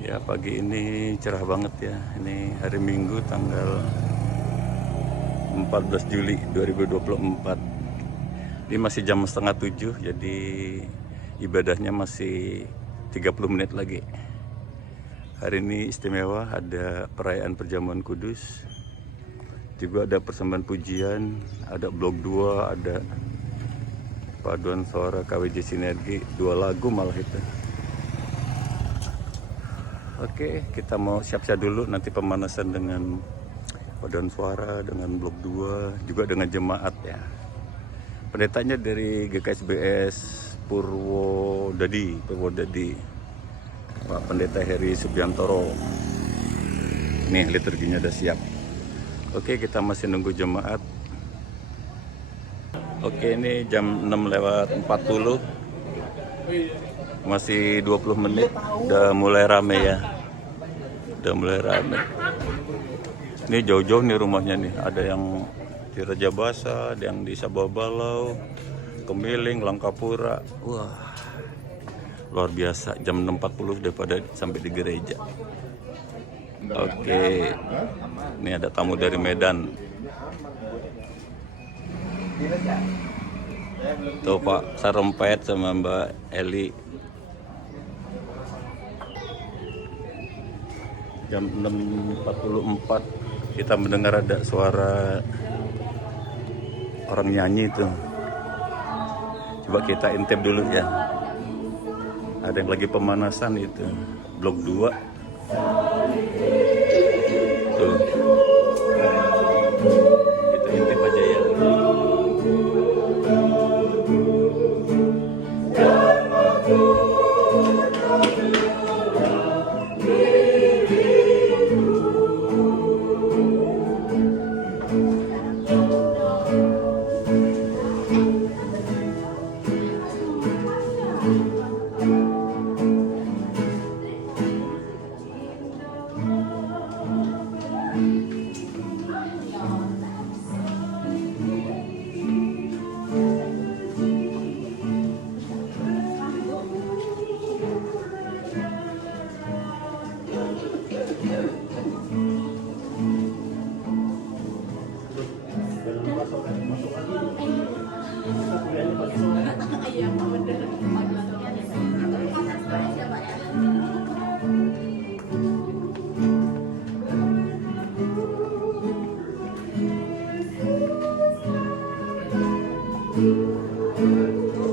Ya, pagi ini cerah banget ya. Ini hari Minggu tanggal 14 Juli 2024. Ini masih jam setengah 7, jadi ibadahnya masih 30 menit lagi. Hari ini istimewa, ada perayaan perjamuan kudus, juga ada persembahan pujian, ada blok 2, ada paduan suara KWJ Sinergi, 2 lagu malah itu. Oke, kita mau siap-siap dulu, nanti pemanasan dengan paduan suara, dengan blok 2, juga dengan jemaat ya. Pendetanya dari GKSBS Purwodadi, Pak Pendeta Heri Subiantoro. Nih, liturginya udah siap. Oke, kita masih nunggu jemaat. Oke, ini jam 6:40. Masih 20 menit, udah mulai rame ya. Udah mulai rame. Ini jauh-jauh nih rumahnya nih. Ada yang di Raja Basa, ada yang di Sababalau, Kemiling, Langkapura. Wah, luar biasa. Jam 6:40 udah pada sampai di gereja. Oke, ini ada tamu dari Medan. Tuh Pak Sarompet sama Mbak Eli. Jam 6:44 kita mendengar ada suara orang nyanyi itu. Coba kita intip dulu ya. Ada yang lagi pemanasan itu. Blok 2. Tuh. Kita intip aja ya.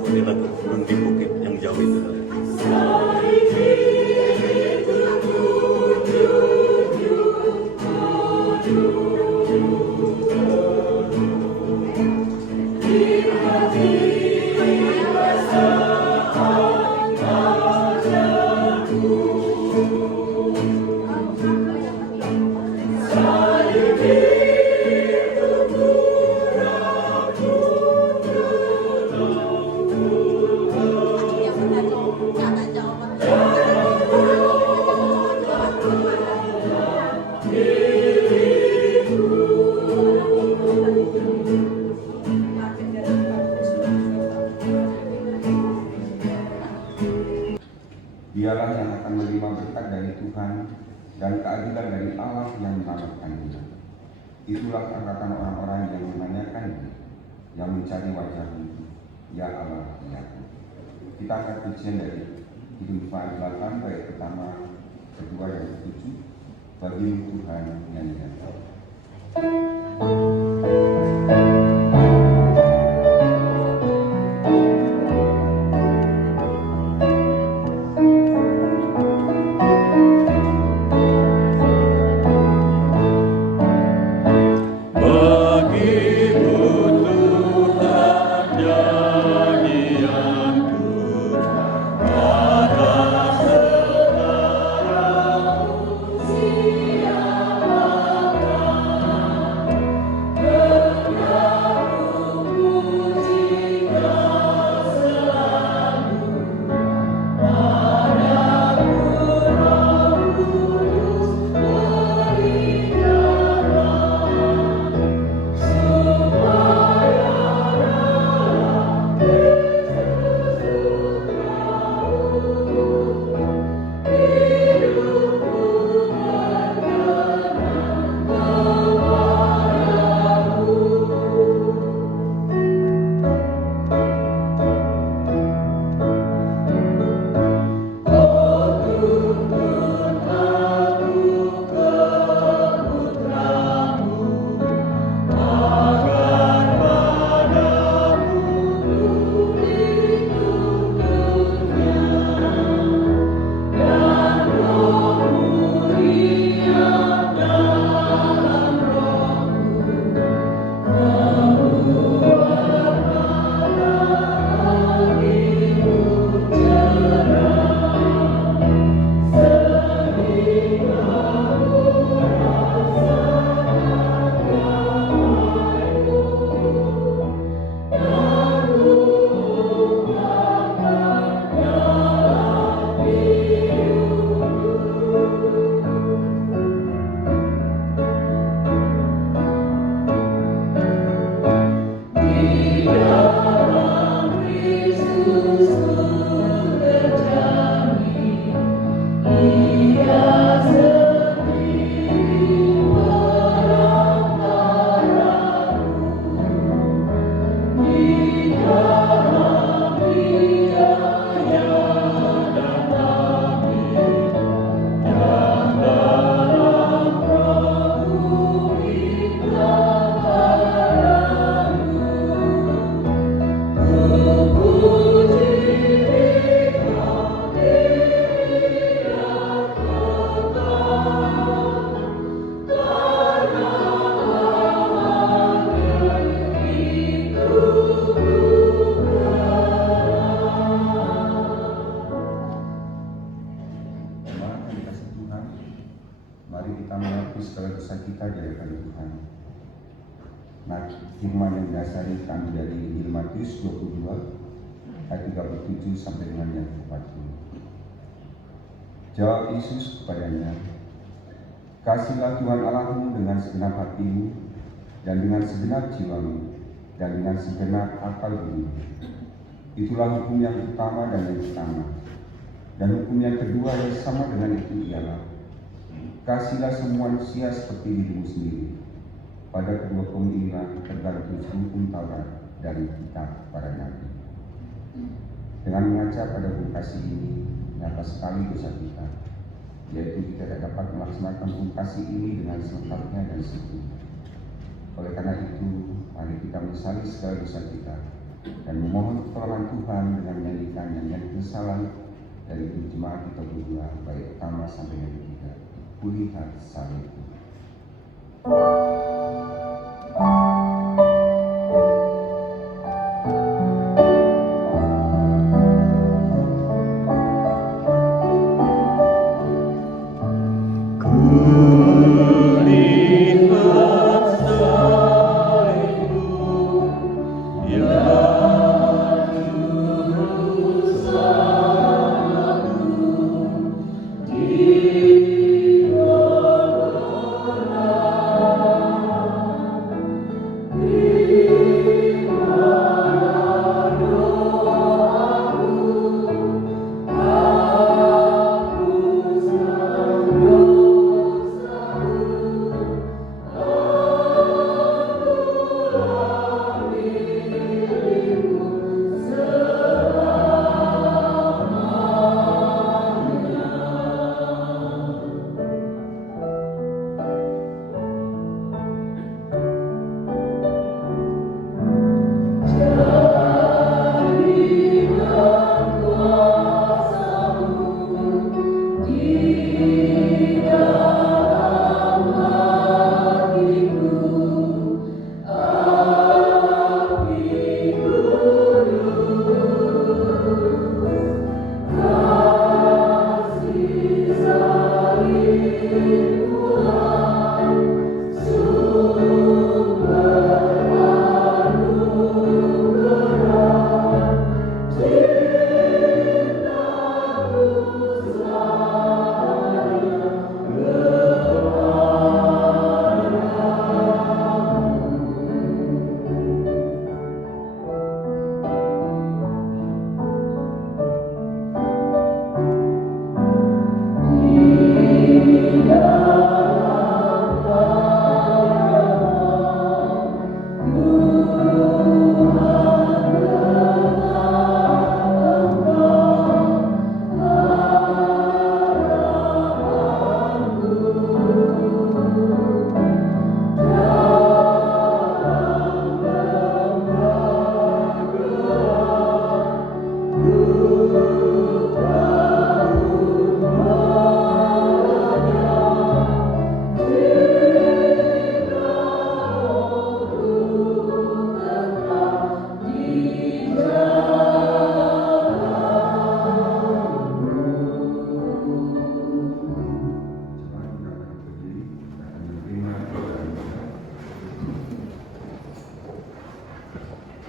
Ini lagu Gunung di Bukit yang jauh itu. Dialah yang akan menerima berkat dari Tuhan dan keadilan dari Allah yang menyelamatkan dia. Itulah angkatan orang-orang yang menanyakan, yang mencari wajah-Mu, ya Allah, ya Tuhan. Kita akan pujian dari Kehidupan 8 bait pertama, kedua dan ketujuh. Bagi Tuhan nyanyian. mari kita mengaku segala dosa kita di hadapan Tuhan. Nah, firman yang dasari kami dari Injil Matius 22 ayat 37 sampai dengan yang 40. Jawab Yesus kepadanya, "Kasihlah Tuhan Allahmu dengan segenap hatimu, dan dengan segenap jiwamu, dan dengan segenap akal budimu. Itulah hukum yang utama dan yang pertama. Dan hukum yang kedua yang sama dengan itu ialah, kasihlah semua manusia seperti dirimu sendiri." Pada kedua hukum inilah tergantung hukum Taurat dari kitab para nabi. Dengan mengaca pada hukum kasih ini, nyata sekali dosa kita, yaitu kita tidak dapat melaksanakan hukum kasih ini dengan selengkapnya dan sempurna. Oleh karena itu, mari kita menyesali segala dosa kita dan memohon pertolongan Tuhan dengan menyanyikan nyanyian penyesalan dari jemaat kita berdua, baik pertama sampai yang ketiga. Kulihat salibku.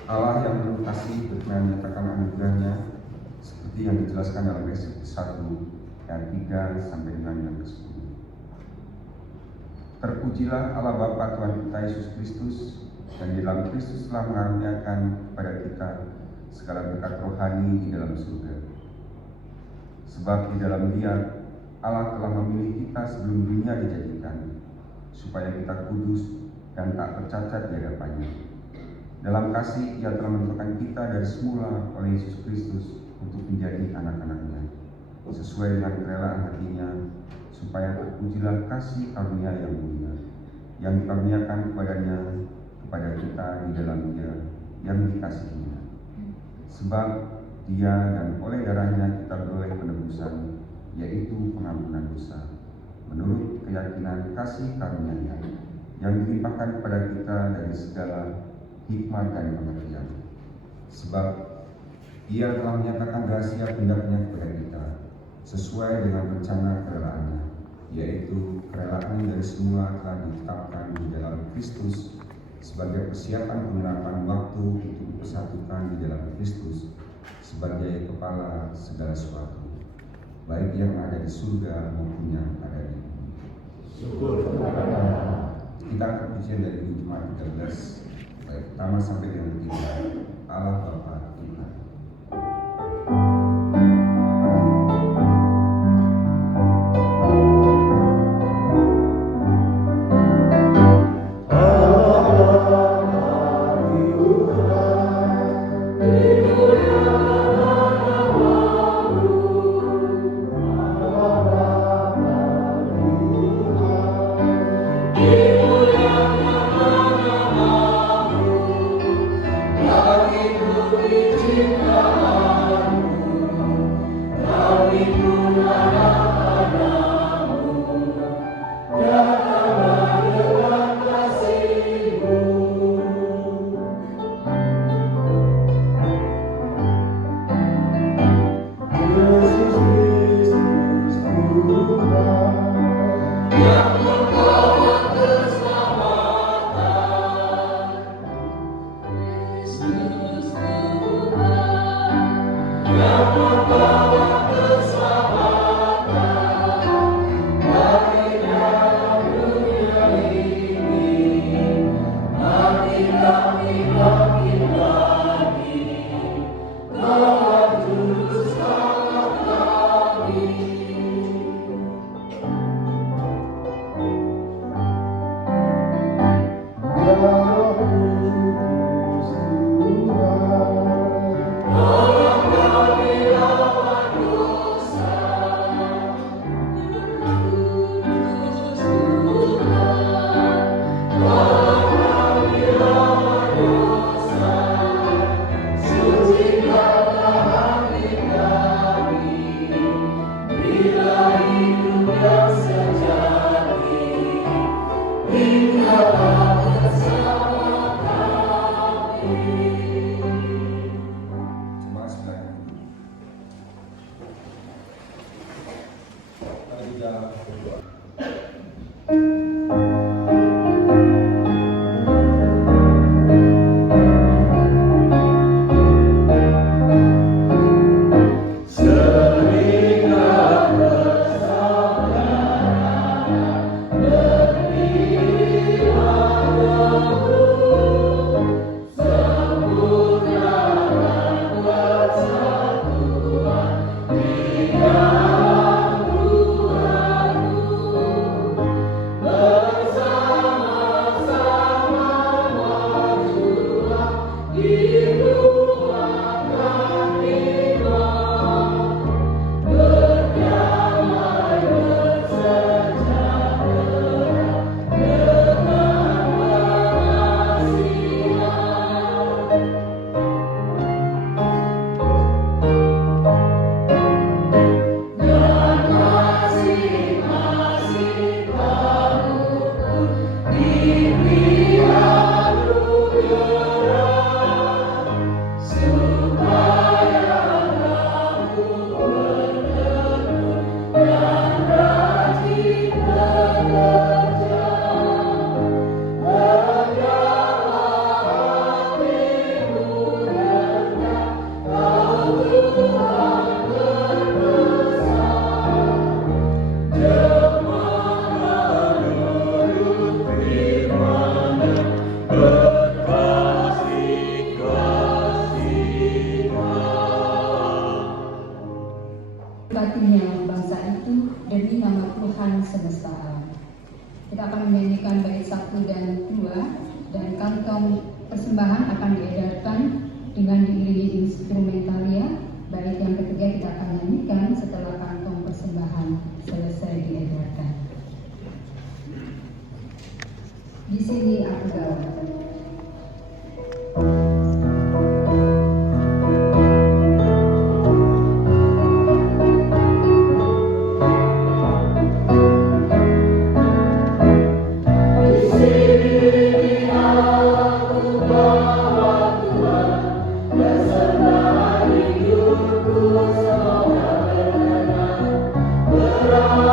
Allah yang penuh kasih berkenan menyatakan anugerahnya seperti yang dijelaskan dalam Efesus 1 ayat 3 sampai dengan yang ke-10. Terpujilah Allah Bapa Tuhan kita Yesus Kristus, dan di dalam Kristus telah mengaruniakan kepada kita segala berkat rohani di dalam surga. Sebab di dalam Dia Allah telah memilih kita sebelum dunia dijadikan, supaya kita kudus dan tak tercacat di hadapannya. Dalam kasih Ia telah menentukan kita dari semula oleh Yesus Kristus untuk menjadi anak-anaknya, sesuai dengan kerelaan hatinya, supaya terpujilah kasih karunia yang mulia, yang dikaruniakan kepada kita di dalam Dia yang dikasihinya. Sebab Dia dan oleh darahnya kita beroleh penebusan, yaitu pengampunan dosa, menurut keyakinan kasih karunia-Nya, yang dilimpahkan kepada kita dari segala hikmat dan pengertian. Sebab Ia telah menyatakan rahasia kehendaknya kepada kita, sesuai dengan rencana kerelaannya, yaitu kerelaan dari semua telah ditetapkan di dalam Kristus sebagai persiapan penerapan waktu untuk dipersatukan di dalam Kristus sebagai kepala segala sesuatu, baik yang ada di surga maupun yang ada di bumi. Syukur kepada Allah. Kita akan pujian dari Jemaat 13 ayat pertama sampai dengan ketiga. Allah Bapa Tuhan. Berkatinya bangsa itu demi nama Tuhan semesta alam. Kita akan menyanyikan bait 1 dan 2, dan kantong persembahan akan diedarkan dengan diiringi instrumentalia. Bait yang ketiga kita akan nyanyikan setelah kantong persembahan selesai diedarkan. Di sini aku gawat. Bersama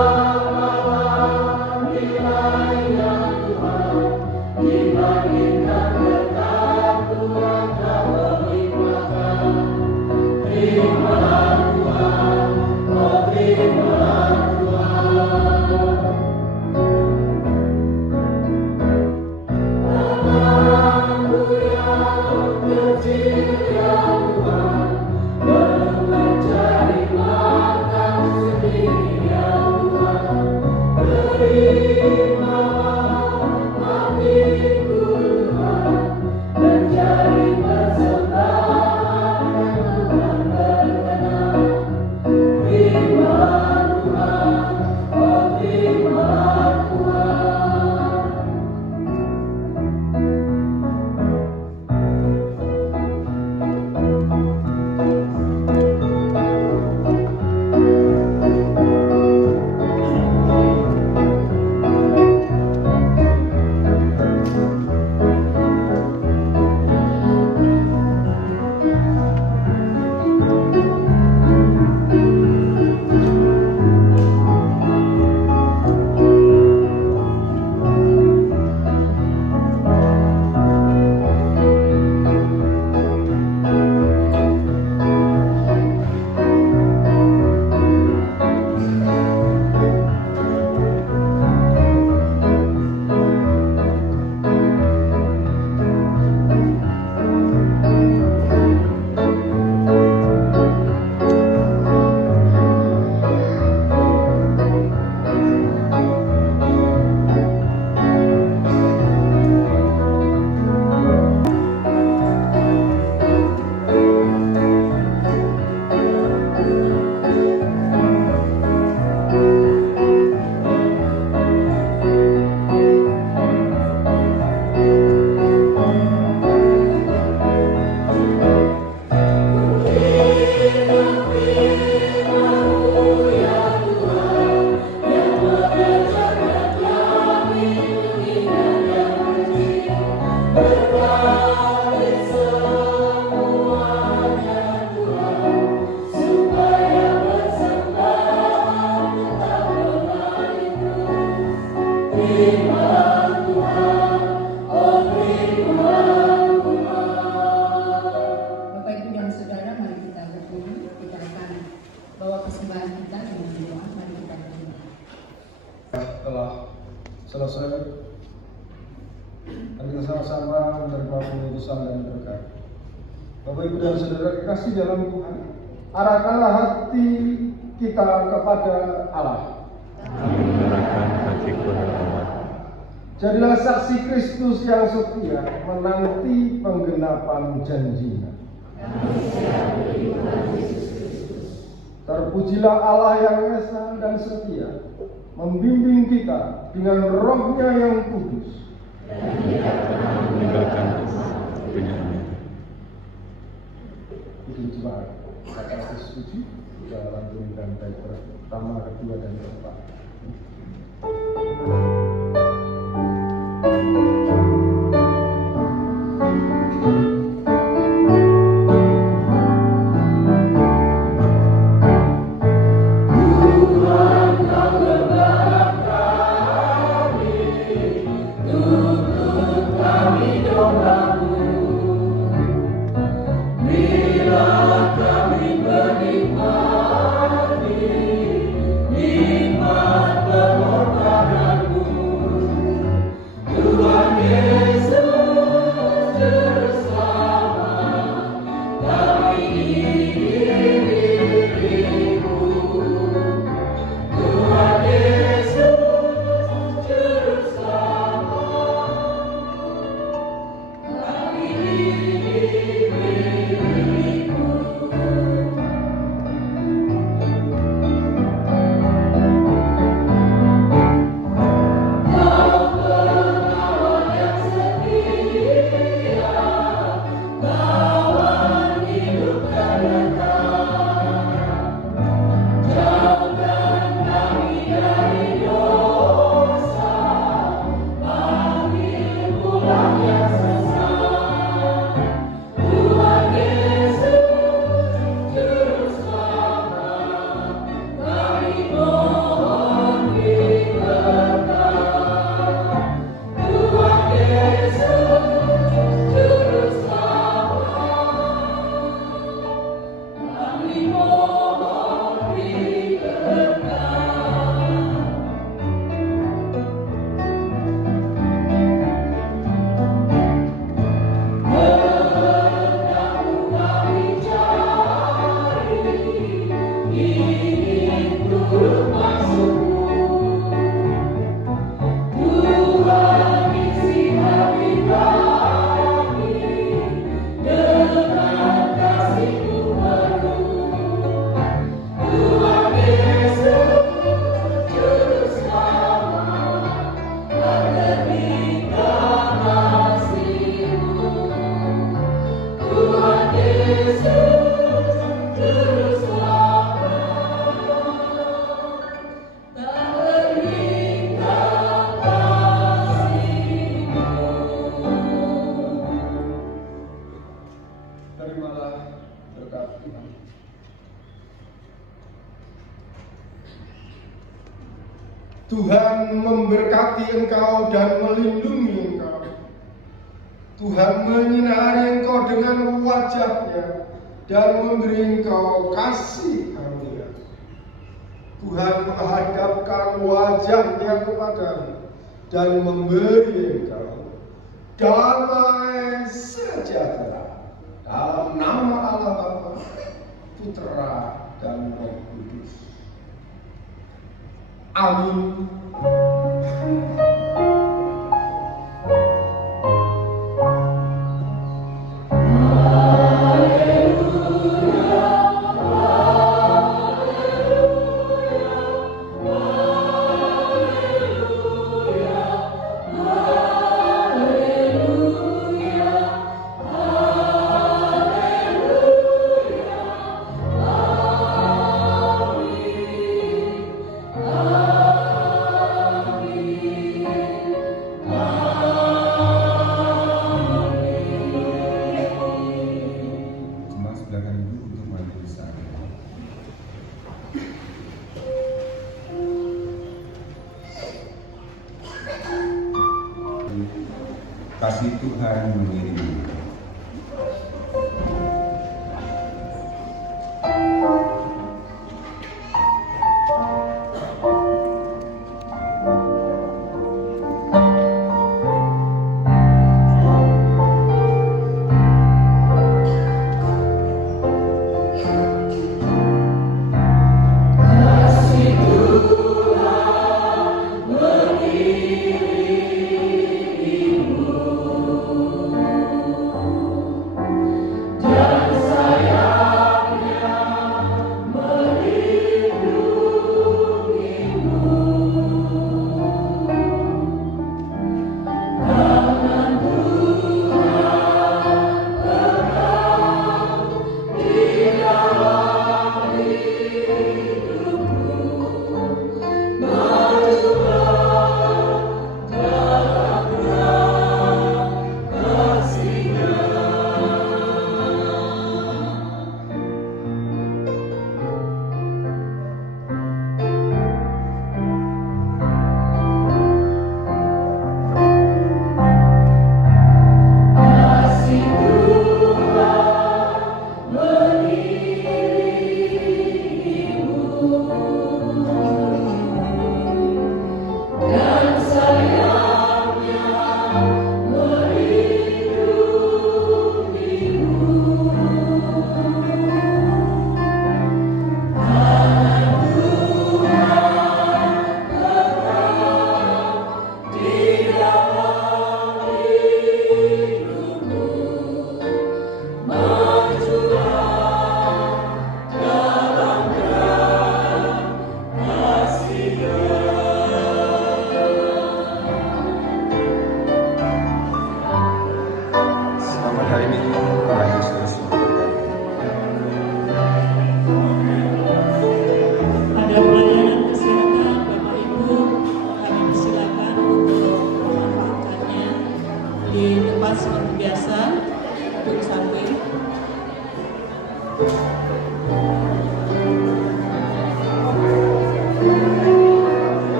Bapak Ibu dan Saudara, mari kita berdiri. Kita akan bawa persembahan kita dengan doa. Mari kita berdiri. Setelah selesai, mari kita sama-sama menerima pengutusan dan berkat. Bapak Ibu dan Saudara kekasih dalam Tuhan, arahkanlah hati kita kepada Allah. Mengarahkan hati kepada Allah. Jadilah saksi Kristus yang setia menanti penggenapan janji-Nya. Terpujilah Allah yang esa dan setia, membimbing kita dengan Roh-Nya yang kudus. Meninggalkan penyanyi. Itu jemaat. Kata setuju, kita lanjutkan baik pertama, kedua, dan keempat. Tuhan memberkati engkau dan melindungi engkau. Tuhan menyinari engkau dengan wajah-Nya dan memberi engkau kasih karunia. Tuhan menghadapkan wajah-Nya kepadamu dan memberi engkau damai sejahtera. Dalam nama Allah Bapa, Putra, dan Roh Kudus. Amin. Kasih Tuhan mengiringi.